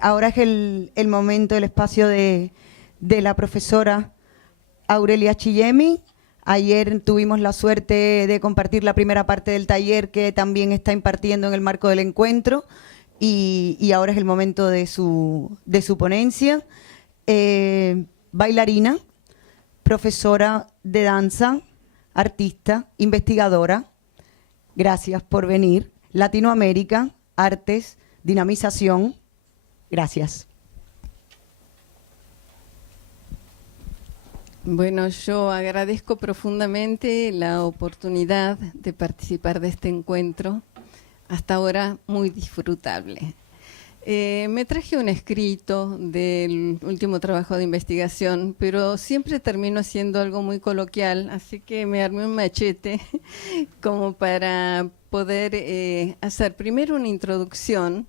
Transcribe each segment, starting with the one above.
ahora es el momento, el espacio de la profesora Aurelia Chillemi. Ayer tuvimos la suerte de compartir la primera parte del taller que también está impartiendo en el marco del encuentro y ahora es el momento de su ponencia. Bailarina, profesora de danza, artista, investigadora. Gracias por venir. Latinoamérica, artes, dinamización. Gracias. Bueno, yo agradezco profundamente la oportunidad de participar de este encuentro, hasta ahora muy disfrutable. Me traje un escrito del último trabajo de investigación, pero siempre termino haciendo algo muy coloquial, así que me armé un machete como para poder hacer primero una introducción,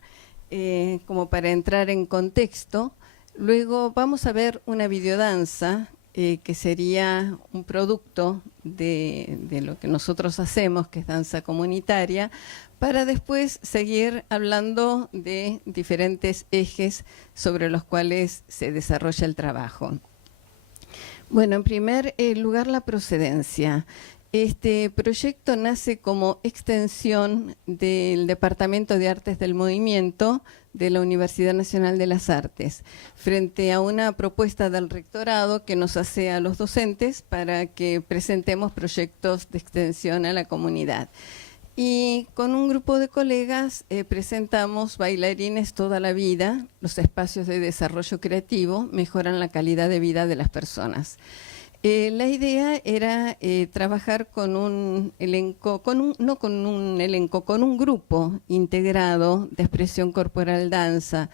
como para entrar en contexto. Luego vamos a ver una videodanza, que sería un producto de lo que nosotros hacemos, que es danza comunitaria, para después seguir hablando de diferentes ejes sobre los cuales se desarrolla el trabajo. Bueno, en primer lugar, la procedencia. Este proyecto nace como extensión del Departamento de Artes del Movimiento de la Universidad Nacional de las Artes, frente a una propuesta del rectorado que nos hace a los docentes para que presentemos proyectos de extensión a la comunidad. Y con un grupo de colegas presentamos Bailarines toda la vida, los espacios de desarrollo creativo mejoran la calidad de vida de las personas. La idea era trabajar con un elenco, no con un elenco, con un grupo integrado de expresión corporal danza.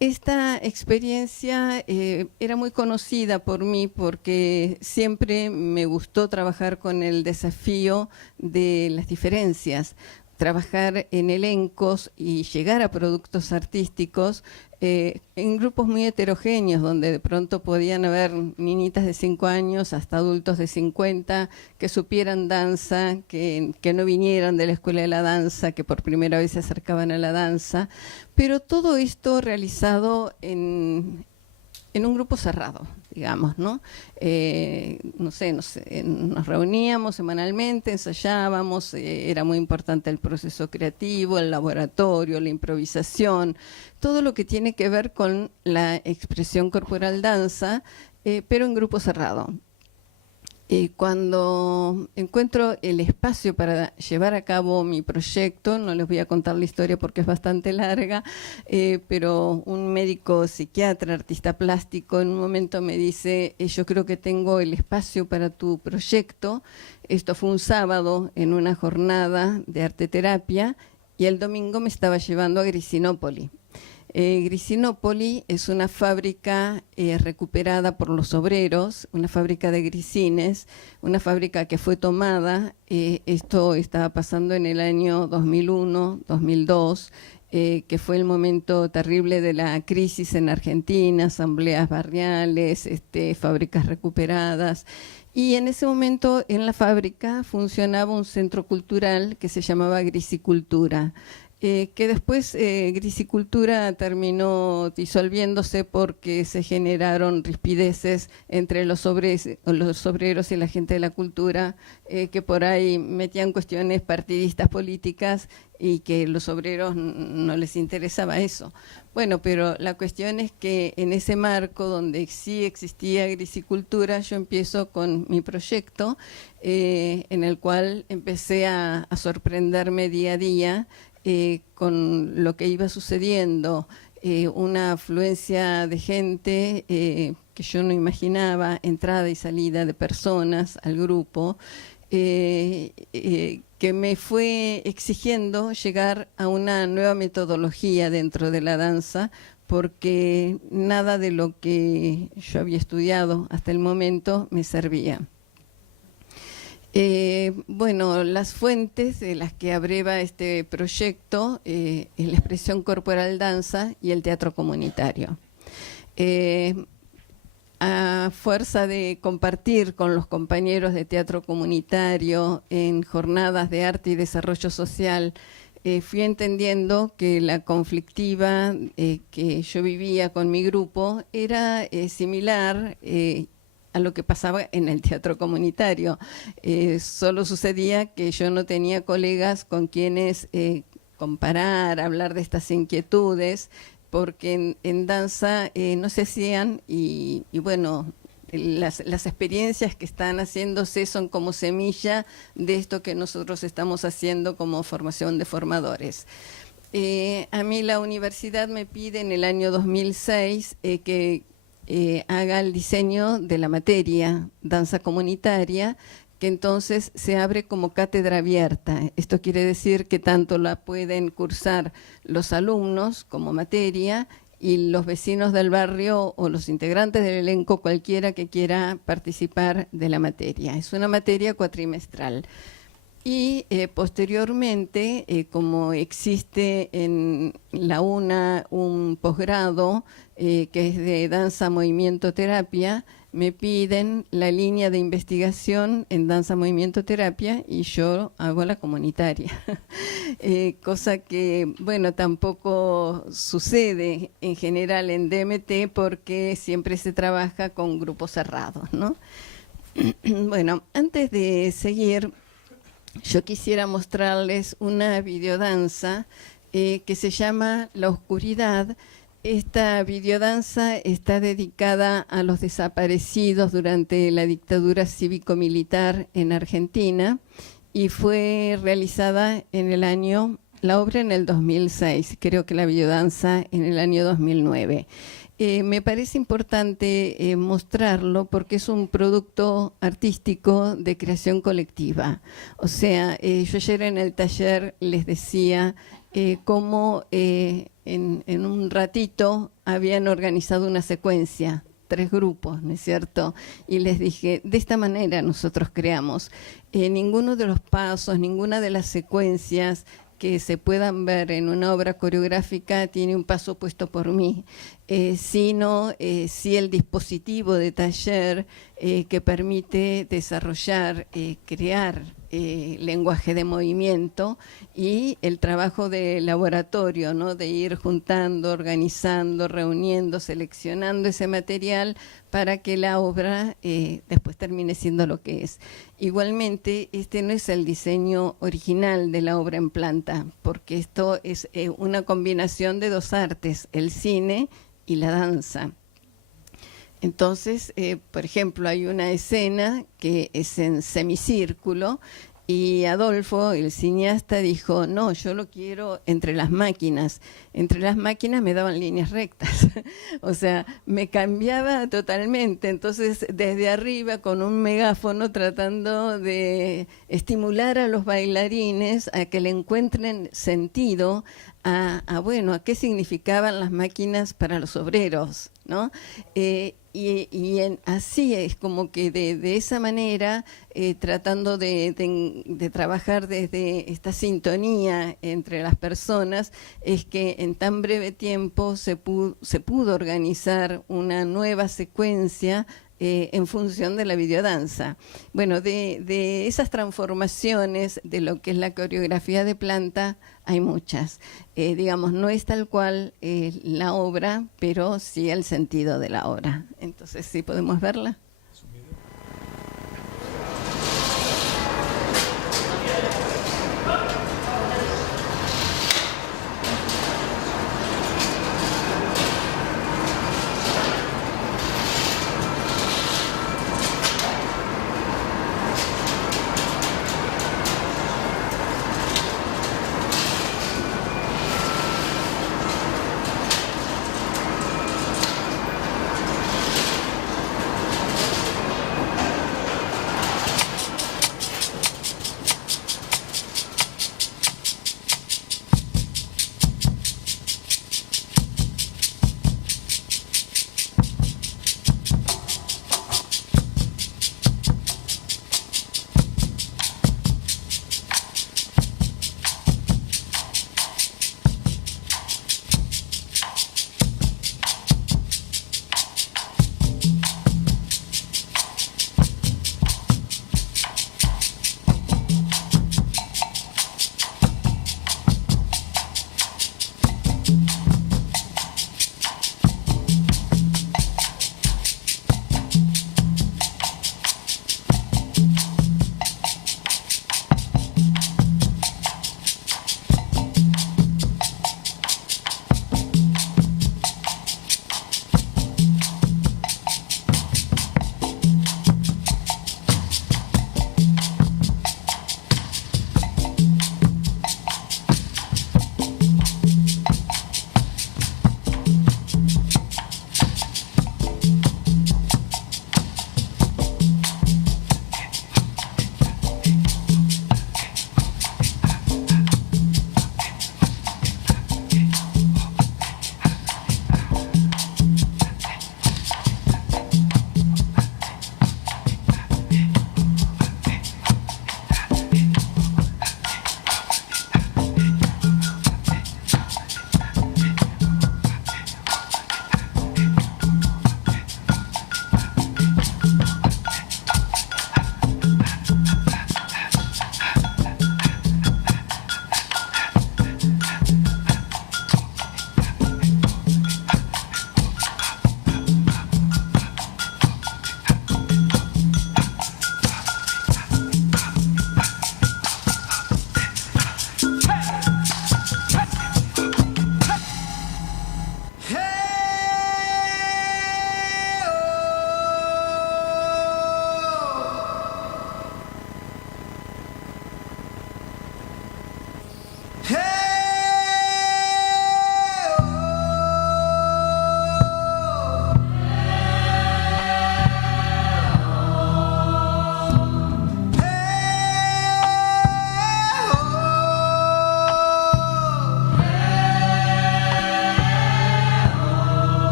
Esta experiencia era muy conocida por mí porque siempre me gustó trabajar con el desafío de las diferencias, trabajar en elencos y llegar a productos artísticos en grupos muy heterogéneos, donde de pronto podían haber niñitas de 5 años hasta adultos de 50 que supieran danza, que no vinieran de la escuela de la danza, que por primera vez se acercaban a la danza, pero todo esto realizado en un grupo cerrado, digamos, ¿no? Nos reuníamos semanalmente, ensayábamos, era muy importante el proceso creativo, el laboratorio, la improvisación, todo lo que tiene que ver con la expresión corporal danza, pero en grupo cerrado. Cuando encuentro el espacio para llevar a cabo mi proyecto, no les voy a contar la historia porque es bastante larga, pero un médico psiquiatra, artista plástico, en un momento me dice, yo creo que tengo el espacio para tu proyecto. Esto fue un sábado en una jornada de arteterapia y el domingo me estaba llevando a Grisinópoli. Grisinópoli es una fábrica recuperada por los obreros, una fábrica de grisines, una fábrica que fue tomada, esto estaba pasando en el año 2001, 2002, que fue el momento terrible de la crisis en Argentina, asambleas barriales, fábricas recuperadas. Y en ese momento en la fábrica funcionaba un centro cultural que se llamaba Grisicultura. Que después Grisicultura terminó disolviéndose porque se generaron rispideces entre los obreros y la gente de la cultura, que por ahí metían cuestiones partidistas políticas y que los obreros no les interesaba eso. Bueno, pero la cuestión es que en ese marco donde sí existía Grisicultura, yo empiezo con mi proyecto, en el cual empecé a sorprenderme día a día, con lo que iba sucediendo, una afluencia de gente que yo no imaginaba, entrada y salida de personas al grupo, que me fue exigiendo llegar a una nueva metodología dentro de la danza, porque nada de lo que yo había estudiado hasta el momento me servía. Bueno, las fuentes de las que abreva este proyecto es la expresión corporal danza y el teatro comunitario. A fuerza de compartir con los compañeros de teatro comunitario en jornadas de arte y desarrollo social fui entendiendo que la conflictiva que yo vivía con mi grupo era similar a lo que pasaba en el teatro comunitario. Solo sucedía que yo no tenía colegas con quienes comparar, hablar de estas inquietudes, porque en danza no se hacían y bueno, las experiencias que están haciéndose son como semilla de esto que nosotros estamos haciendo como formación de formadores. A mí la universidad me pide en el año 2006 que haga el diseño de la materia danza comunitaria, que entonces se abre como cátedra abierta. Esto quiere decir que tanto la pueden cursar los alumnos como materia y los vecinos del barrio o los integrantes del elenco, cualquiera que quiera participar de la materia. Es una materia cuatrimestral. Y posteriormente, como existe en la UNA un posgrado que es de danza, movimiento, terapia, me piden la línea de investigación en danza, movimiento, terapia y yo hago la comunitaria. Cosa que, bueno, tampoco sucede en general en DMT porque siempre se trabaja con grupos cerrados, ¿no? Bueno, antes de seguir, yo quisiera mostrarles una videodanza que se llama La Oscuridad. Esta videodanza está dedicada a los desaparecidos durante la dictadura cívico-militar en Argentina y fue realizada la obra en el 2006, creo que la videodanza en el año 2009. Me parece importante mostrarlo porque es un producto artístico de creación colectiva. O sea, yo ayer en el taller les decía cómo en un ratito habían organizado una secuencia, 3 grupos, ¿no es cierto? Y les dije, de esta manera nosotros creamos. Ninguno de los pasos, ninguna de las secuencias que se puedan ver en una obra coreográfica tiene un paso puesto por mí, sino sí el dispositivo de taller que permite desarrollar, crear lenguaje de movimiento y el trabajo de laboratorio, ¿no? De ir juntando, organizando, reuniendo, seleccionando ese material para que la obra después termine siendo lo que es. Igualmente, este no es el diseño original de la obra en planta, porque esto es una combinación de 2 artes, el cine y la danza. Entonces, por ejemplo, hay una escena que es en semicírculo y Adolfo, el cineasta, dijo, no, yo lo quiero entre las máquinas. Entre las máquinas me daban líneas rectas. O sea, me cambiaba totalmente. Entonces, desde arriba, con un megáfono, tratando de estimular a los bailarines a que le encuentren sentido a qué significaban las máquinas para los obreros, ¿no? Así es como que de esa manera, tratando de trabajar desde esta sintonía entre las personas, es que en tan breve tiempo se pudo organizar una nueva secuencia en función de la videodanza. Bueno, de esas transformaciones de lo que es la coreografía de planta hay muchas. Digamos, no es tal cual la obra, pero sí el sentido de la obra. Entonces, ¿sí podemos verla?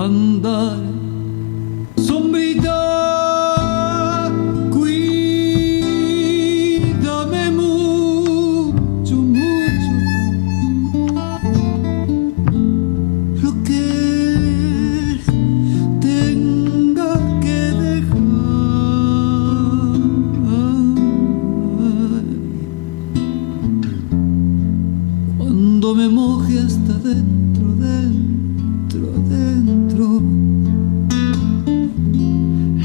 mandar sombrita, cuídame mucho, mucho, lo que tenga que dejar. Cuando me moje hasta dentro, dentro,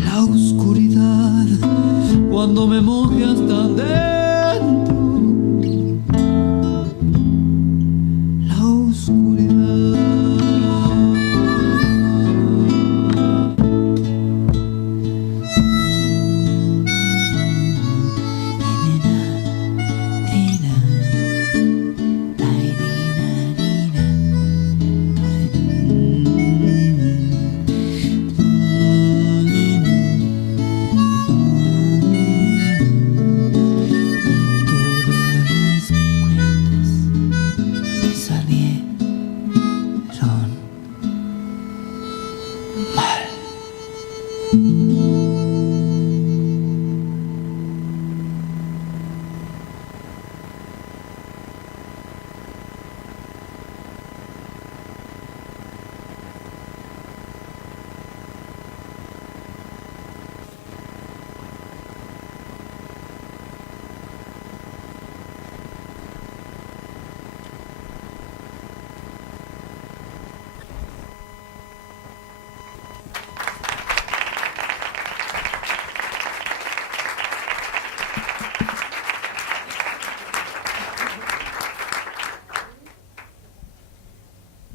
la oscuridad. Cuando me moje hasta dentro, la oscuridad.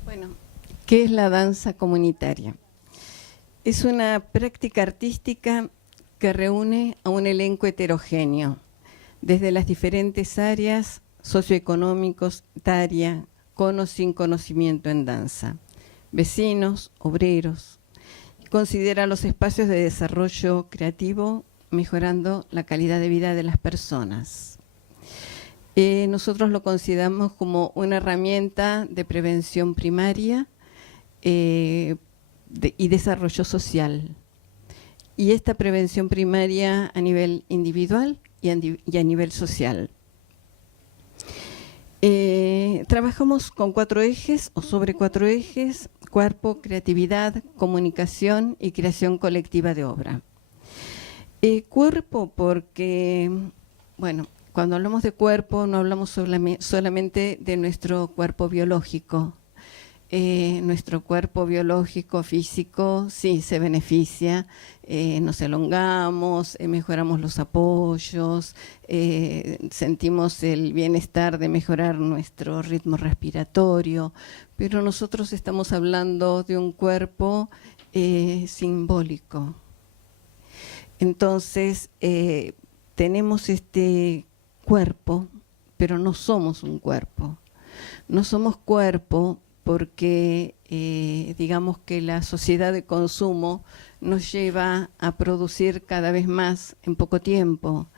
Bueno, ¿qué es la danza comunitaria? Es una práctica artística que reúne a un elenco heterogéneo, desde las diferentes áreas socioeconómicos, etaria, con o sin conocimiento en danza, vecinos, obreros. Considera los espacios de desarrollo creativo, mejorando la calidad de vida de las personas. Nosotros lo consideramos como una herramienta de prevención primaria y desarrollo social. Y esta prevención primaria a nivel individual y a nivel social. Trabajamos con 4 ejes o sobre 4 ejes: cuerpo, creatividad, comunicación y creación colectiva de obra. Cuerpo porque, bueno, cuando hablamos de cuerpo no hablamos solamente de nuestro cuerpo biológico. Nuestro cuerpo biológico, físico, sí se beneficia, nos elongamos, mejoramos los apoyos, sentimos el bienestar de mejorar nuestro ritmo respiratorio, pero nosotros estamos hablando de un cuerpo simbólico. Entonces, tenemos este cuerpo, pero no somos un cuerpo. No somos cuerpo porque digamos que la sociedad de consumo nos lleva a producir cada vez más en poco tiempo.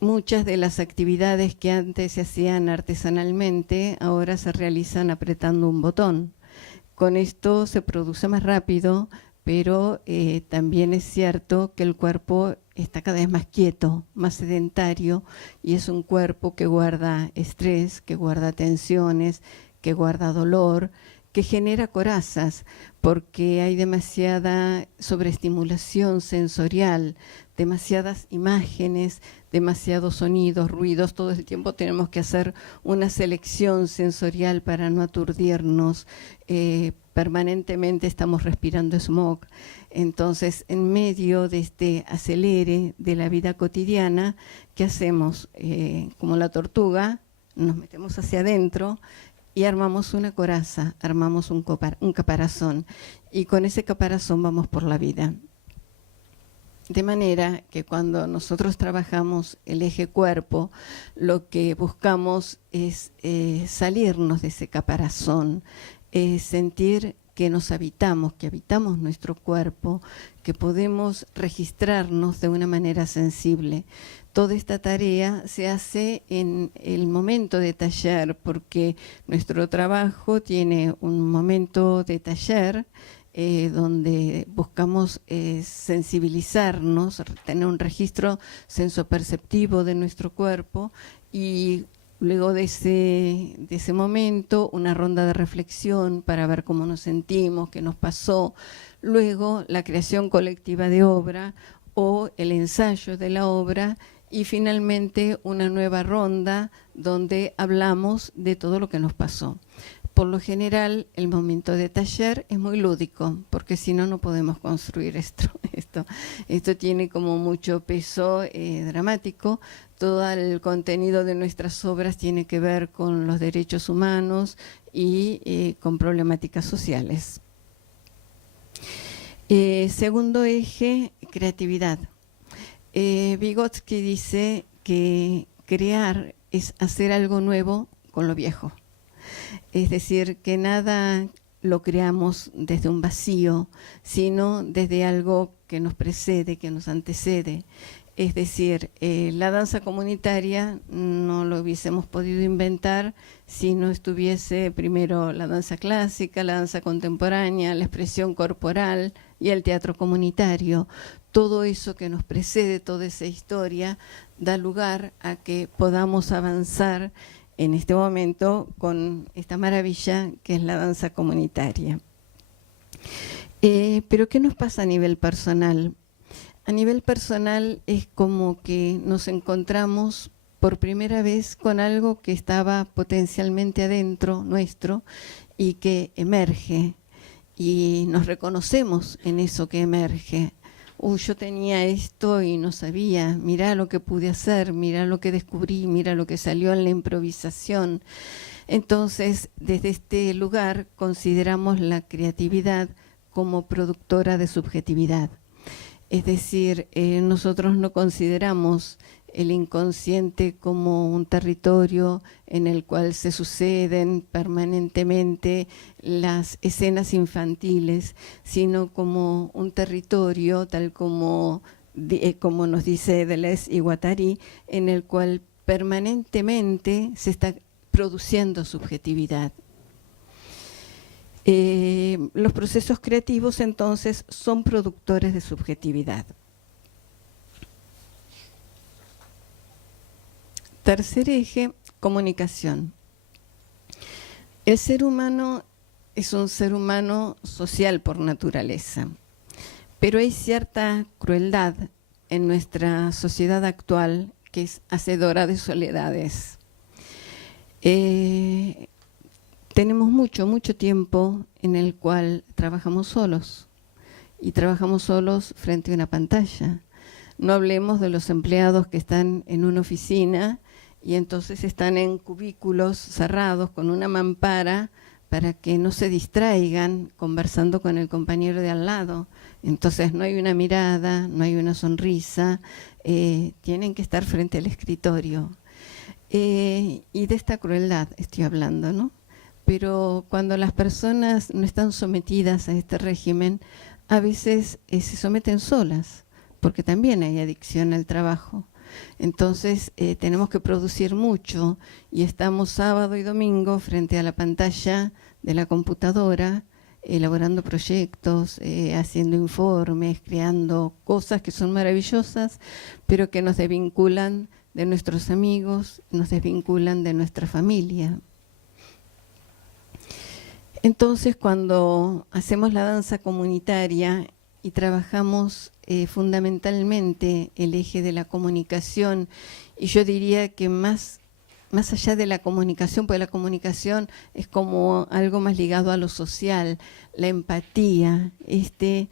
Muchas de las actividades que antes se hacían artesanalmente ahora se realizan apretando un botón. Con esto se produce más rápido, pero también es cierto que el cuerpo está cada vez más quieto, más sedentario, y es un cuerpo que guarda estrés, que guarda tensiones, que guarda dolor, que genera corazas, porque hay demasiada sobreestimulación sensorial, demasiadas imágenes, demasiados sonidos, ruidos. Todo el tiempo tenemos que hacer una selección sensorial para no aturdirnos. Permanentemente estamos respirando smog. Entonces, en medio de este acelere de la vida cotidiana, ¿qué hacemos? Como la tortuga, nos metemos hacia adentro y armamos una coraza, armamos un caparazón, y con ese caparazón vamos por la vida. De manera que cuando nosotros trabajamos el eje cuerpo, lo que buscamos es salirnos de ese caparazón, sentir que nos habitamos, que habitamos nuestro cuerpo, que podemos registrarnos de una manera sensible. Toda esta tarea se hace en el momento de taller, porque nuestro trabajo tiene un momento de taller donde buscamos sensibilizarnos, tener un registro sensoperceptivo de nuestro cuerpo, y luego de ese momento una ronda de reflexión para ver cómo nos sentimos, qué nos pasó, luego la creación colectiva de obra o el ensayo de la obra, y finalmente una nueva ronda donde hablamos de todo lo que nos pasó. Por lo general, el momento de taller es muy lúdico, porque si no, no podemos construir esto. Esto tiene como mucho peso dramático. Todo el contenido de nuestras obras tiene que ver con los derechos humanos y con problemáticas sociales. Segundo eje, creatividad. Vygotsky dice que crear es hacer algo nuevo con lo viejo. Es decir, que nada lo creamos desde un vacío, sino desde algo que nos precede, que nos antecede. Es decir, la danza comunitaria no lo hubiésemos podido inventar si no estuviese primero la danza clásica, la danza contemporánea, la expresión corporal y el teatro comunitario. Todo eso que nos precede, toda esa historia, da lugar a que podamos avanzar en este momento con esta maravilla que es la danza comunitaria. Pero ¿qué nos pasa a nivel personal? A nivel personal es como que nos encontramos por primera vez con algo que estaba potencialmente adentro nuestro y que emerge, y nos reconocemos en eso que emerge. Yo tenía esto y no sabía, mirá lo que pude hacer, mirá lo que descubrí, mirá lo que salió en la improvisación. Entonces, desde este lugar consideramos la creatividad como productora de subjetividad. Es decir, nosotros no consideramos el inconsciente como un territorio en el cual se suceden permanentemente las escenas infantiles, sino como un territorio, tal como nos dice Deleuze y Guattari, en el cual permanentemente se está produciendo subjetividad. Los procesos creativos, entonces, son productores de subjetividad. Tercer eje, comunicación. El ser humano es un ser humano social por naturaleza, pero hay cierta crueldad en nuestra sociedad actual que es hacedora de soledades. Tenemos mucho tiempo en el cual trabajamos solos, y trabajamos solos frente a una pantalla. No hablemos de los empleados que están en una oficina y entonces están en cubículos cerrados con una mampara para que no se distraigan conversando con el compañero de al lado. Entonces no hay una mirada, no hay una sonrisa, tienen que estar frente al escritorio. Y de esta crueldad estoy hablando, ¿no? Pero cuando las personas no están sometidas a este régimen, a veces se someten solas, porque también hay adicción al trabajo. Entonces tenemos que producir mucho y estamos sábado y domingo frente a la pantalla de la computadora, elaborando proyectos, haciendo informes, creando cosas que son maravillosas, pero que nos desvinculan de nuestros amigos, nos desvinculan de nuestra familia. Entonces, cuando hacemos la danza comunitaria y trabajamos fundamentalmente el eje de la comunicación, y yo diría que más allá de la comunicación, porque la comunicación es como algo más ligado a lo social, la empatía, este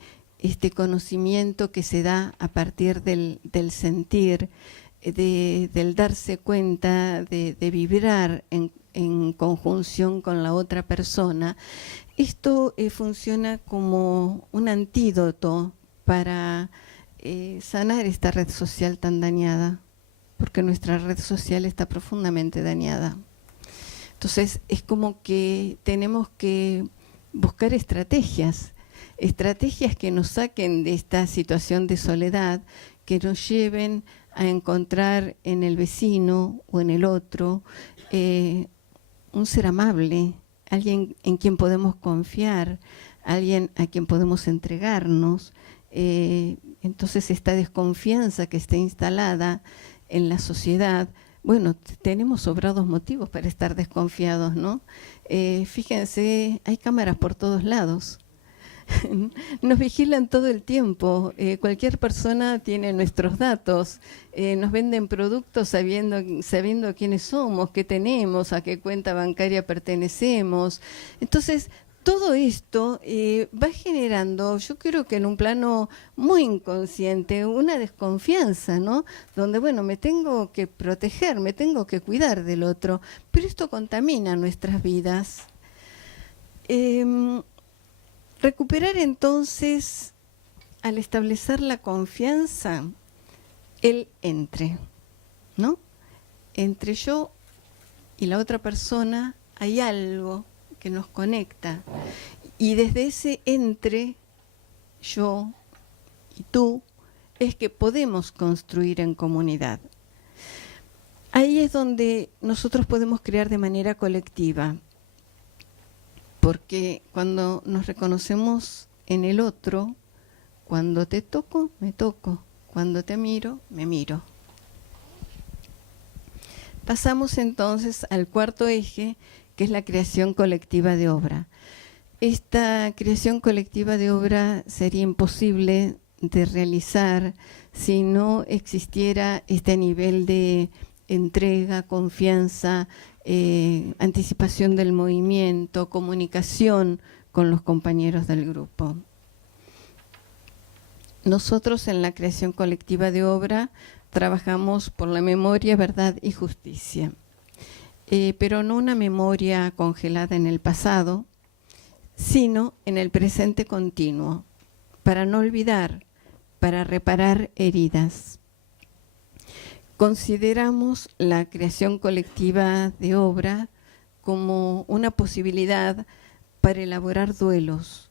conocimiento que se da a partir del sentir, del darse cuenta, de vibrar en conjunción con la otra persona. Esto funciona como un antídoto para sanar esta red social tan dañada, porque nuestra red social está profundamente dañada. Entonces es como que tenemos que buscar estrategias que nos saquen de esta situación de soledad, que nos lleven a encontrar en el vecino o en el otro un ser amable, alguien en quien podemos confiar, alguien a quien podemos entregarnos. Entonces esta desconfianza que está instalada en la sociedad, bueno, tenemos sobrados motivos para estar desconfiados, ¿no? Fíjense, hay cámaras por todos lados. Nos vigilan todo el tiempo, cualquier persona tiene nuestros datos, nos venden productos sabiendo quiénes somos, qué tenemos, a qué cuenta bancaria pertenecemos. Entonces, todo esto va generando, yo creo que en un plano muy inconsciente, una desconfianza, ¿no? Donde, bueno, me tengo que proteger, me tengo que cuidar del otro, pero esto contamina nuestras vidas. Recuperar entonces, al establecer la confianza, el entre, ¿no? Entre yo y la otra persona hay algo que nos conecta. Y desde ese entre, yo y tú, es que podemos construir en comunidad. Ahí es donde nosotros podemos crear de manera colectiva. Porque cuando nos reconocemos en el otro, cuando te toco, me toco. Cuando te miro, me miro. Pasamos entonces al cuarto eje, que es la creación colectiva de obra. Esta creación colectiva de obra sería imposible de realizar si no existiera este nivel de entrega, confianza, anticipación del movimiento, comunicación con los compañeros del grupo. Nosotros en la creación colectiva de obra trabajamos por la memoria, verdad y justicia, pero no una memoria congelada en el pasado, sino en el presente continuo, para no olvidar, para reparar heridas. Consideramos la creación colectiva de obra como una posibilidad para elaborar duelos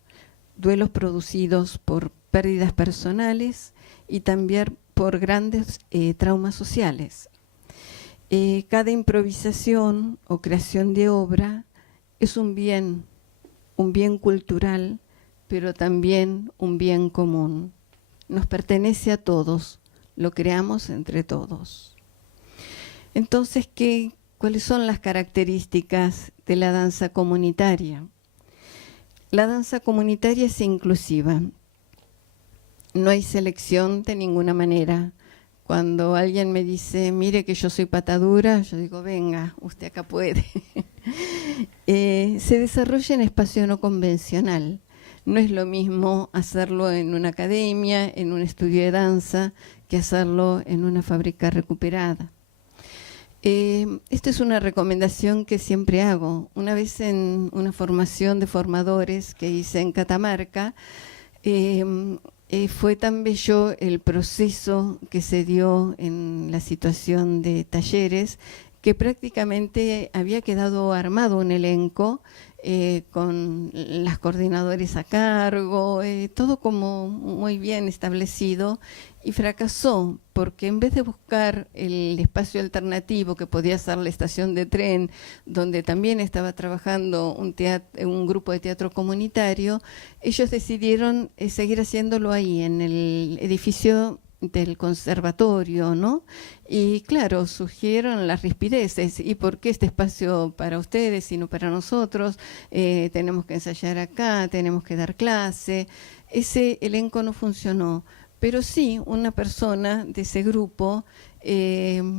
producidos por pérdidas personales y también por grandes traumas sociales. Cada improvisación o creación de obra es un bien cultural, pero también un bien común. Nos pertenece a todos. Lo creamos entre todos. Entonces, ¿cuáles son las características de la danza comunitaria? La danza comunitaria es inclusiva. No hay selección de ninguna manera. Cuando alguien me dice, mire que yo soy patadura, yo digo, venga, usted acá puede. Se desarrolla en espacio no convencional. No es lo mismo hacerlo en una academia, en un estudio de danza, que hacerlo en una fábrica recuperada. Esta es una recomendación que siempre hago. Una vez en una formación de formadores que hice en Catamarca, fue tan bello el proceso que se dio en la situación de talleres, que prácticamente había quedado armado un elenco con las coordinadores a cargo, todo como muy bien establecido, y fracasó porque en vez de buscar el espacio alternativo que podía ser la estación de tren, donde también estaba trabajando un grupo de teatro comunitario, ellos decidieron seguir haciéndolo ahí, en el edificio del conservatorio, ¿no? Y claro, surgieron las rispideces. ¿Y por qué este espacio para ustedes y no para nosotros? Tenemos que ensayar acá, tenemos que dar clase. Ese elenco no funcionó, pero sí una persona de ese grupo que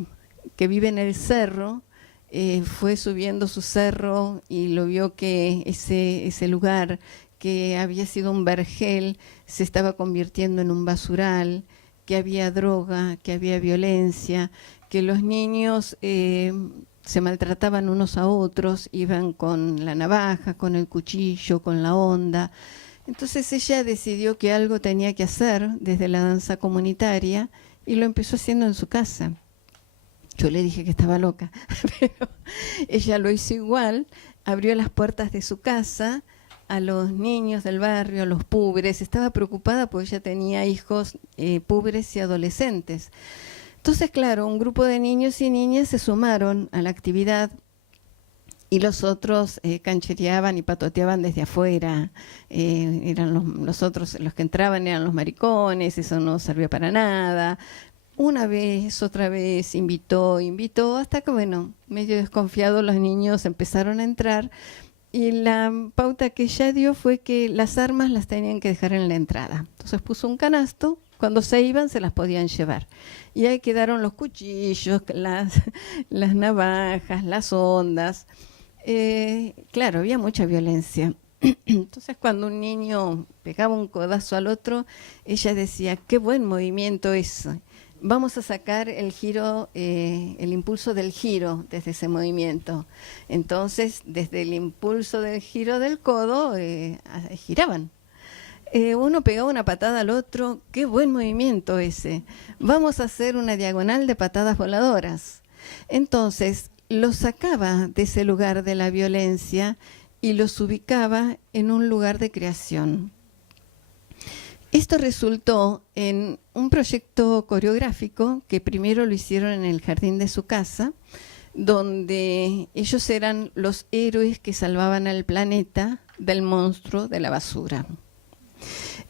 vive en el cerro, fue subiendo su cerro y lo vio que ese lugar que había sido un vergel se estaba convirtiendo en un basural, que había droga, que había violencia, que los niños se maltrataban unos a otros, iban con la navaja, con el cuchillo, con la honda. Entonces ella decidió que algo tenía que hacer desde la danza comunitaria y lo empezó haciendo en su casa. Yo le dije que estaba loca, pero ella lo hizo igual, abrió las puertas de su casa a los niños del barrio, a los púberes. Estaba preocupada porque ella tenía hijos púberes y adolescentes. Entonces, claro, un grupo de niños y niñas se sumaron a la actividad y los otros canchereaban y patoteaban desde afuera. Eran los otros, los que entraban eran los maricones, eso no servía para nada. Una vez, otra vez, invitó, hasta que, bueno, medio desconfiados los niños empezaron a entrar, y la pauta que ella dio fue que las armas las tenían que dejar en la entrada. Entonces puso un canasto, cuando se iban se las podían llevar. Y ahí quedaron los cuchillos, las navajas, las ondas. Claro, había mucha violencia. Entonces, cuando un niño pegaba un codazo al otro, ella decía, qué buen movimiento es. Vamos a sacar el giro, el impulso del giro desde ese movimiento. Entonces, desde el impulso del giro del codo, giraban. Uno pegaba una patada al otro, qué buen movimiento ese. Vamos a hacer una diagonal de patadas voladoras. Entonces, los sacaba de ese lugar de la violencia y los ubicaba en un lugar de creación. Esto resultó en un proyecto coreográfico que primero lo hicieron en el jardín de su casa, donde ellos eran los héroes que salvaban al planeta del monstruo de la basura.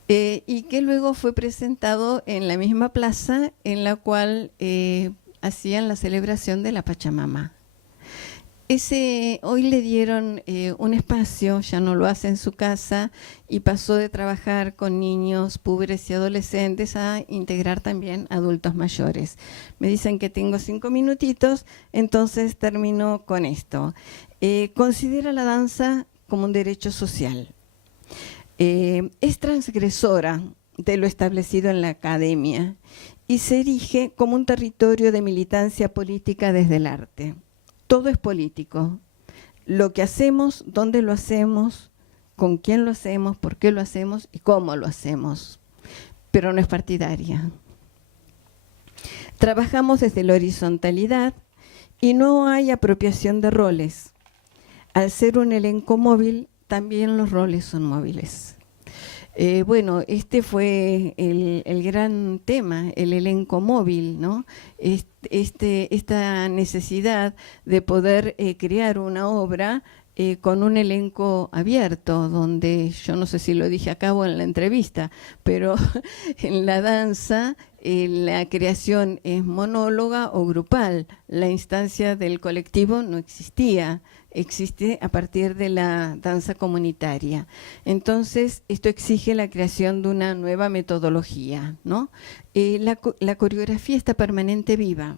Y que luego fue presentado en la misma plaza en la cual hacían la celebración de la Pachamama. Hoy le dieron un espacio, ya no lo hace en su casa, y pasó de trabajar con niños, púberes y adolescentes a integrar también adultos mayores. Me dicen que tengo 5 minutitos, entonces termino con esto. Considera la danza como un derecho social. Es transgresora de lo establecido en la academia y se erige como un territorio de militancia política desde el arte. Todo es político. Lo que hacemos, dónde lo hacemos, con quién lo hacemos, por qué lo hacemos y cómo lo hacemos. Pero no es partidaria. Trabajamos desde la horizontalidad y no hay apropiación de roles. Al ser un elenco móvil, también los roles son móviles. Bueno, este fue el gran tema, el elenco móvil, ¿no? Esta necesidad de poder crear una obra con un elenco abierto, donde yo no sé si lo dije acá o en la entrevista, pero en la danza la creación es monóloga o grupal. La instancia del colectivo no existía. Existe a partir de la danza comunitaria. Entonces, esto exige la creación de una nueva metodología, ¿no? La coreografía está permanente viva,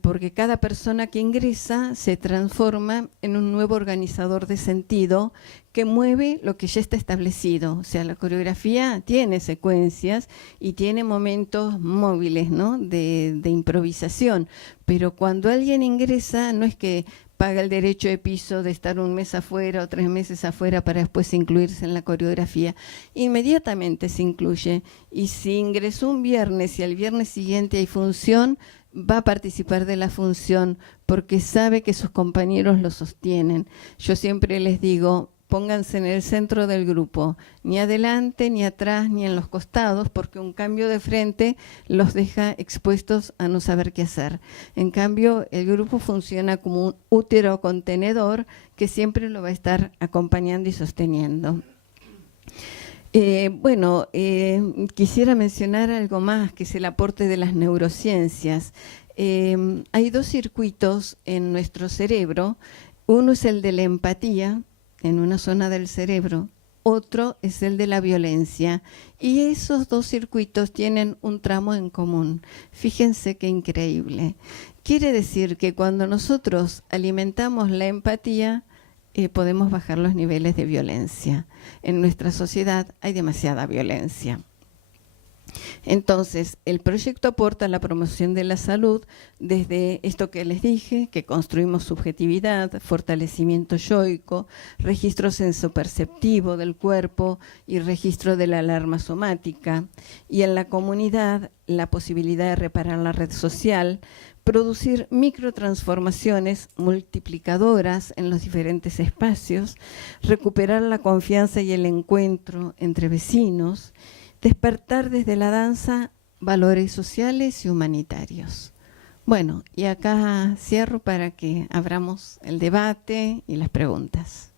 porque cada persona que ingresa se transforma en un nuevo organizador de sentido que mueve lo que ya está establecido. O sea, la coreografía tiene secuencias y tiene momentos móviles, ¿no? de improvisación, pero cuando alguien ingresa no es que paga el derecho de piso de estar 1 mes afuera o 3 meses afuera para después incluirse en la coreografía. Inmediatamente se incluye, y si ingresó un viernes y al viernes siguiente hay función, va a participar de la función porque sabe que sus compañeros lo sostienen. Yo siempre les digo, pónganse en el centro del grupo, ni adelante, ni atrás, ni en los costados, porque un cambio de frente los deja expuestos a no saber qué hacer. En cambio, el grupo funciona como un útero contenedor que siempre lo va a estar acompañando y sosteniendo. Quisiera mencionar algo más, que es el aporte de las neurociencias. Hay 2 circuitos en nuestro cerebro. Uno es el de la empatía, en una zona del cerebro, otro es el de la violencia, y esos 2 circuitos tienen un tramo en común. Fíjense qué increíble. Quiere decir que cuando nosotros alimentamos la empatía, podemos bajar los niveles de violencia. En nuestra sociedad hay demasiada violencia. Entonces, el proyecto aporta la promoción de la salud desde esto que les dije, que construimos subjetividad, fortalecimiento yoico, registro sensoperceptivo del cuerpo y registro de la alarma somática. Y en la comunidad, la posibilidad de reparar la red social, producir microtransformaciones multiplicadoras en los diferentes espacios, recuperar la confianza y el encuentro entre vecinos, despertar desde la danza valores sociales y humanitarios. Bueno, y acá cierro para que abramos el debate y las preguntas.